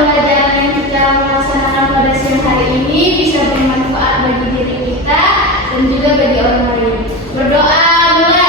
pembelajaran yang kita laksanakan pada siang hari ini bisa bermanfaat bagi diri kita dan juga bagi orang lain. Berdoa mulai.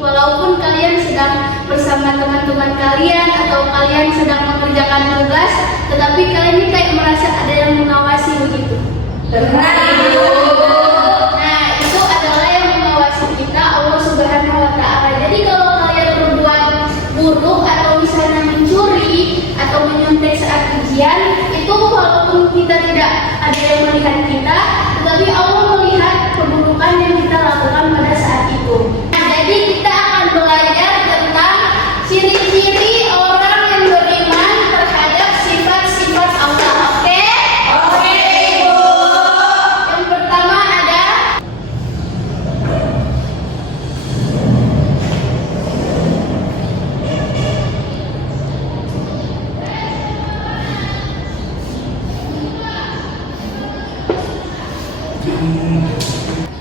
Walaupun kalian sedang bersama teman-teman kalian atau kalian sedang mengerjakan tugas, tetapi kalian ini kayak merasa ada yang mengawasi begitu. Benar itu. Nah, itu adalah yang mengawasi kita, Allah Subhanahu wa Ta'ala. Jadi kalau kalian berbuat buruk atau misalnya mencuri atau menyontek saat ujian, itu walaupun kita tidak ada yang melihat kita, tetapi Allah melihat keburukan yang kita lakukan pada saat itu. Jadi kita akan belajar tentang ciri-ciri orang yang beriman terhadap sifat-sifat Allah. Oke? Oke, Ibu. Yang pertama ada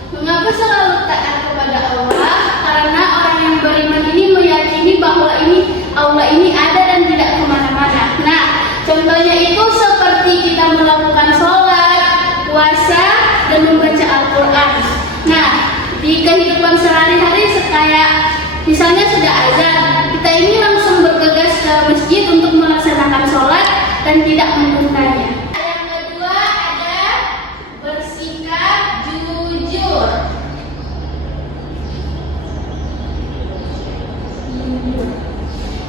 mengapa selalu taat kepada Allah? Karena orang yang beriman ini meyakini bahwa Allah ini ada dan tidak kemana-mana. Nah, contohnya itu seperti kita melakukan sholat, puasa, dan membaca Al-Quran. Nah, di kehidupan sehari-hari kayak misalnya sudah azan, kita ini langsung bergegas ke masjid untuk melaksanakan sholat dan tidak menundanya. Yang kedua ada bersikap jujur.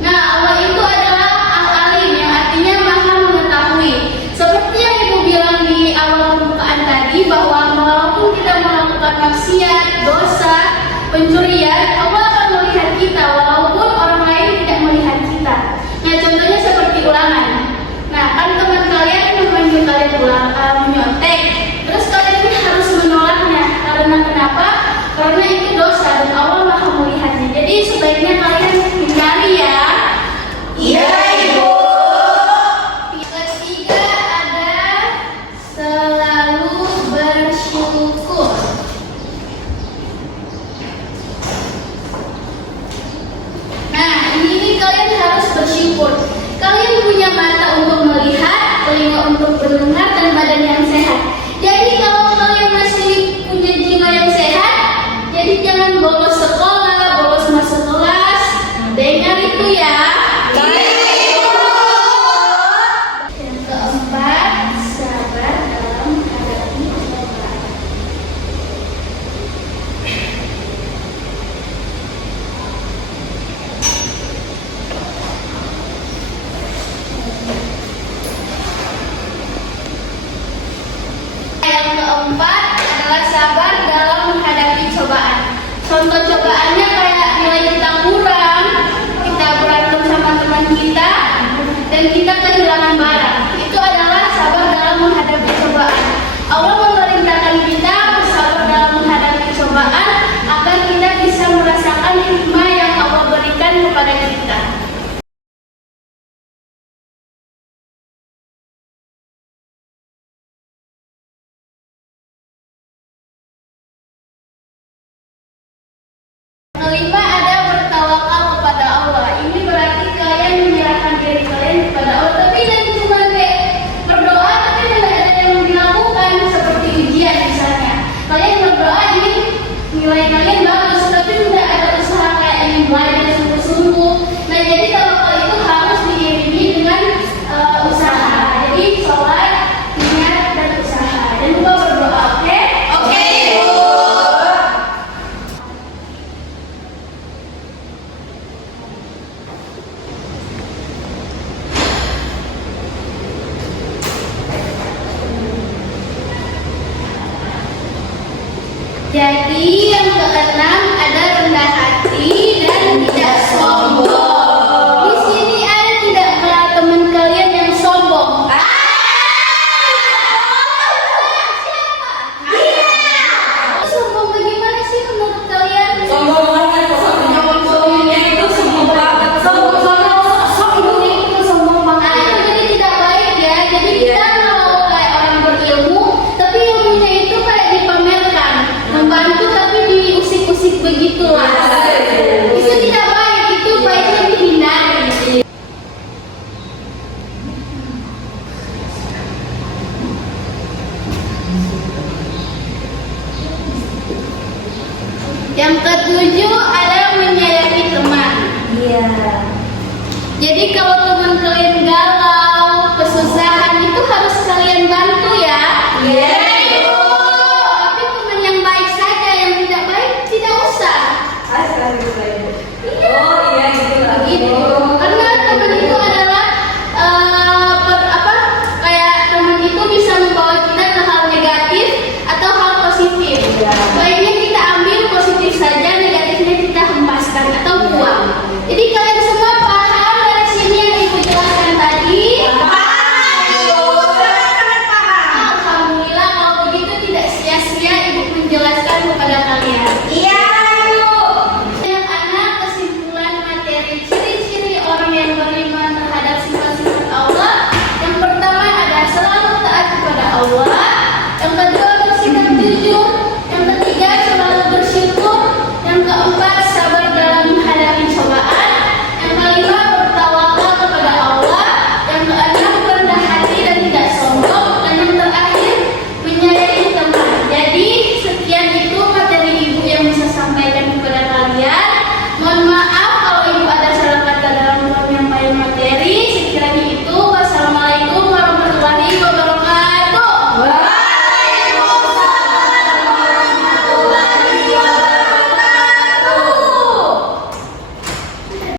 Nah, Allah itu adalah Al-Alim, yang artinya Maha mengetahui. Seperti yang Ibu bilang di awal pembukaan tadi, bahwa walaupun kita melakukan maksiat, dosa, pencurian, Allah akan melihat kita walaupun orang lain tidak melihat kita. Nah, contohnya seperti ulangan. Nah, kan teman kalian memanggil kalian menyontek, terus kalian ini harus menolaknya. Karena kenapa? Karena itu dosa dan Allah Maha melihatnya. Jadi sebaiknya kalian hindari ya. Iya, Ibu. Ketiga ada selalu bersyukur. Nah, ini kalian harus bersyukur. Kalian punya mata untuk melihat, telinga untuk mendengar, dan badan yang sehat. Jadi kalau kalian masih punya jiwa yang sehat, jadi jangan bolos sekolah, bolos masuk kelas. Dengar itu ya. Yang keempat, sabar dalam menghadapi cobaan. Yang keempat adalah sabar dalam menghadapi cobaan. Contoh cobaannya kayak nilai kita kurang, kita berantem sama teman kita, dan kita kehilangan barang. Itu adalah sabar dalam menghadapi cobaan. Allah memerintahkan kita bersabar dalam menghadapi cobaan agar kita bisa merasakan hikmah yang Allah berikan kepada kita. Jadi yang keenam ada rendah hati dan tidak sombong. Di sini ada tidak pernah teman kalian yang sombong? Sombong bagaimana sih menurut kalian? Sombong banget, sombongnya itu sombong banget, sombong Itu sombong banget. Itu jadi tidak baik ya. Jadi kita kalau kayak orang berilmu, tapi ilmunya itu kayak dipamerkan, membantu tapi diusik-usik begitulah. Itu tidak baik. Itu baiknya dihindari. Yang ketujuh adalah menyayangi teman. Iya. Jadi kalau teman kalian galau